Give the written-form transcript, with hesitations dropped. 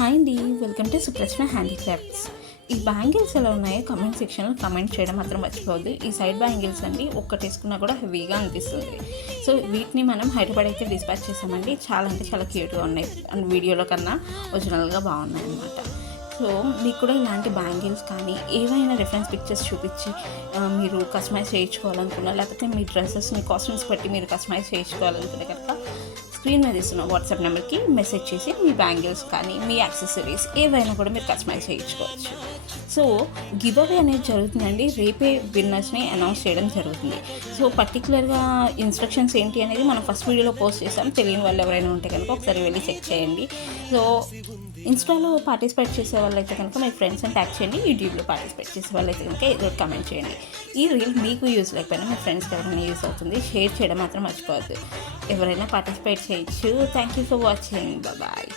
Hi అండి, welcome to సుప్రశ్న handicrafts. ఈ bangles ఎలా ఉన్నాయో కామెంట్ సెక్షన్లో కామెంట్ చేయడం మాత్రం మర్చిపోవద్దు. ఈ సైడ్ బ్యాంగిల్స్ అండి ఒక్కటి వేసుకున్నా కూడా హెవీగా అనిపిస్తుంది. సో వీటిని మనం హైదరాబాద్ అయితే డిస్పాచ్ చేసామండి. చాలా అంటే చాలా క్యూట్గా ఉన్నాయి అండ్ వీడియోలో కన్నా ఒరిజినల్గా బాగున్నాయి అన్నమాట. సో మీకు కూడా ఇలాంటి బ్యాంగిల్స్ కానీ ఏవైనా రెఫరెన్స్ పిక్చర్స్ చూపించి మీరు కస్టమైజ్ చేయించుకోవాలనుకున్నా, లేకపోతే మీ డ్రెస్సెస్ని కాస్ట్యూమ్స్ బట్టి మీరు కస్టమైజ్ చేయించుకోవాలనుకునే కనుక స్క్రీన్ మీద ఇస్తున్న వాట్సాప్ నెంబర్కి మెసేజ్ చేసి మీ బ్యాంగిల్స్ కానీ మీ యాక్సెసరీస్ ఏవైనా కూడా మీరు కస్టమైజ్ చేయించుకోవచ్చు. సో గివ్ అవే అనేది జరుగుతుందండి. రేపే విన్నర్స్ని అనౌన్స్ చేయడం జరుగుతుంది. సో పర్టికులర్గా ఇన్స్ట్రక్షన్స్ ఏంటి అనేది మనం ఫస్ట్ వీడియోలో పోస్ట్ చేసాం. తెలియని వాళ్ళు ఎవరైనా ఉంటే కనుక ఒకసారి వెళ్ళి చెక్ చేయండి. సో ఇన్స్టాలో పార్టిసిపేట్ చేసే వాళ్ళైతే కనుక మీ ఫ్రెండ్స్ని ట్యాగ్ చేయండి. యూట్యూబ్లో పార్టిసిపేట్ చేసే వాళ్ళైతే కనుక ఏదో కమెంట్ చేయండి. ఈ రీల్ మీకు యూజ్ లేకపోయినా మీ ఫ్రెండ్స్కి ఎవరైనా యూజ్ అవుతుంది. షేర్ చేయడం మాత్రం మర్చిపోవద్దు. ఎవరైనా పార్టిసిపేట్ చేయొచ్చు. Thank you for watching. Bye.